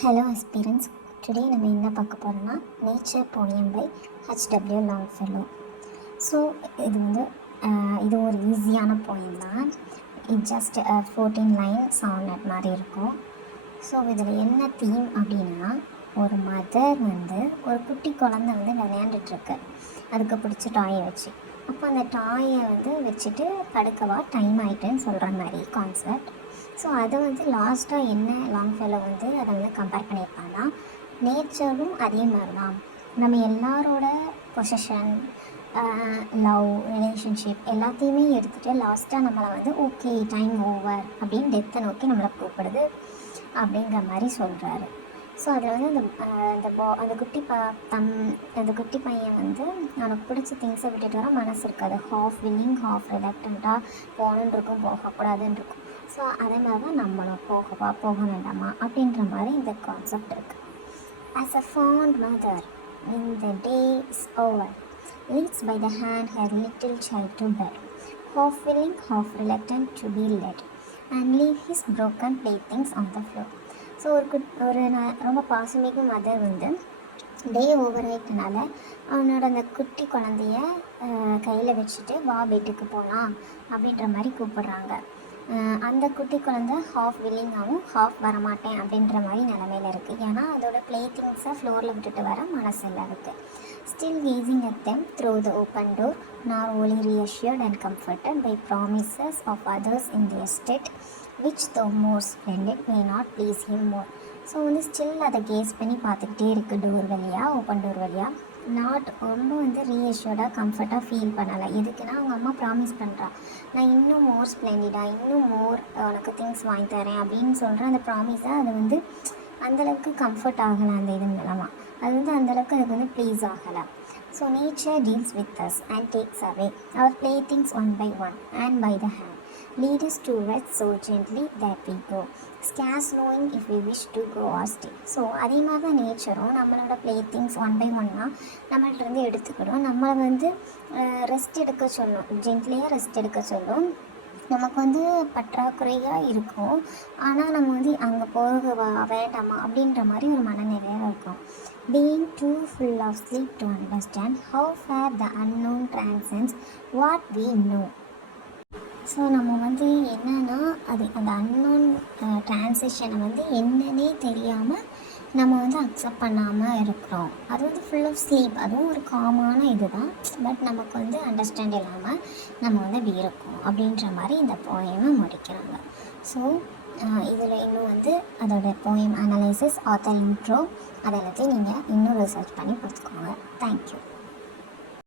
Hello aspirants. Today நம்ம என்ன பார்க்க போகிறோம்னா nature poem by H.W. Longfellow. So இது ஒரு ஈஸியான போயம் தான். இட் ஜஸ்ட் 14 லைன் சானட் மாதிரி இருக்கும். ஸோ இதில் என்ன தீம் அப்படின்னா, ஒரு மதர் ஒரு குட்டி குழந்தை விளையாண்டுட்டுருக்கு அதுக்கு பிடிச்ச டாயை வச்சு. அப்போ அந்த டாயை வச்சுட்டு படுக்கவா டைம் ஆகிட்டுன்னு சொல்கிற மாதிரி கான்செப்ட். ஸோ அதை லாஸ்ட்டாக என்ன லாங்ஃபெல்லோ அதை கம்பேர் பண்ணியிருப்பாங்கன்னா, நேச்சரும் அதே மாதிரி தான். நம்ம எல்லாரோட பொசஷன், லவ், ரிலேஷன்ஷிப் எல்லாத்தையுமே எடுத்துகிட்டு லாஸ்ட்டாக நம்மளை ஓகே டைம் ஓவர் அப்படின்னு டெத்தை நோக்கி நம்மளை கூப்பிடுது அப்படிங்கிற மாதிரி சொல்கிறாரு. ஸோ அதில் அந்த குட்டி பையன் அவனுக்கு பிடிச்ச திங்ஸை விட்டுட்டு வர மனசு இருக்காது. ஹாஃப் வில்லிங் ஹாஃப் ரிலக்டண்ட்டாக போகணுன்னு இருக்கும், போகக்கூடாதுன்னு இருக்கும். ஸோ அதே மாதிரி தான் நம்மளும் போக வேண்டாமா அப்படின்ற மாதிரி இந்த கான்செப்ட் இருக்குது. As a fond mother, when the day is over, leads by the hand her little child to bed, half willing, half reluctant to be led, and leave his broken playthings on the floor. So ரொம்ப பாசமிகு mother டே over ஆகிட்டனால அவனோட அந்த குட்டி குழந்தைய கையில் வச்சுட்டு வா பெட்டுக்கு போகலாம் அப்படின்ற மாதிரி கூப்பிட்றாங்க. அந்த குட்டி குழந்தை ஹாஃப் வில்லிங்காகவும் ஹாஃப் வரமாட்டேன் அப்படின்ற மாதிரி நிலமையில் இருக்குது. ஏன்னா அதோட ப்ளே திங்ஸை ஃப்ளோரில் விட்டுட்டு வர மனசில் இருக்குது. Still gazing at them through the open door, nor only reassured and comforted by promises of others in their state, which though more splendid may not please him more. So still அதை case பண்ணி பார்த்துக்கிட்டே இருக்குது door வழியாக, open door வழியாக. Not ரொம்ப ரீஅஷ்யூர்டாக கம்ஃபர்ட்டாக feel பண்ணலை. எதுக்குன்னா அவங்க அம்மா ப்ராமிஸ் பண்ணுறா, நான் இன்னும் மோர் ஸ்ப்ளெண்டிடாக இன்னும் மோர் உனக்கு திங்ஸ் வாங்கி தரேன் அப்படின்னு சொல்கிறேன். அந்த ப்ராமிஸை அது அந்தளவுக்கு கம்ஃபர்ட் ஆகலை. அந்த இது மூலமாக அது அந்தளவுக்கு அதுக்கு ப்ளீஸ் ஆகலை. So nature deals with us and takes away our play things one by one and by the hand, lead us to rest so gently that we go, scarce knowing if we wish to go or stay. So அதே மாதிரி தான் நேச்சரும் நம்மளோட play things one by ஒன்னாக நம்மள்கிட்ட எடுத்துக்கணும். நம்மளை rest எடுக்க சொல்லும், ஜென்ட்லியாக ரெஸ்ட் எடுக்க சொல்லும். நமக்கு பற்றாக்குறையாக இருக்கும், ஆனால் நம்ம அங்கே போக வேண்டாமா அப்படின்ற மாதிரி ஒரு மனநிலையாக இருக்கும். Being too full of sleep to understand how far the unknown transcends what we know. So நம்ம என்னென்னா அந்த அன்னோன் ட்ரான்சிஷனை என்னன்னே தெரியாமல் நம்ம அக்செப்ட் பண்ணாமல் இருக்கிறோம். அது ஃபுல் ஆஃப் ஸ்லீப், அதுவும் ஒரு காமான இது தான். பட் நமக்கு அண்டர்ஸ்டாண்ட் இல்லாமல் நம்ம அப்படி இருக்கோம் அப்படின்ற மாதிரி இந்த போயமை முடிக்கிறாங்க. ஸோ இதில் இன்னும் அதோட போயம் அனலைசிஸ், ஆத்தர் இன்ட்ரோ, அதை எல்லாத்தையும் நீங்கள் இன்னும் ரிசர்ச் பண்ணி பார்த்துக்கோங்க. தேங்க்யூ.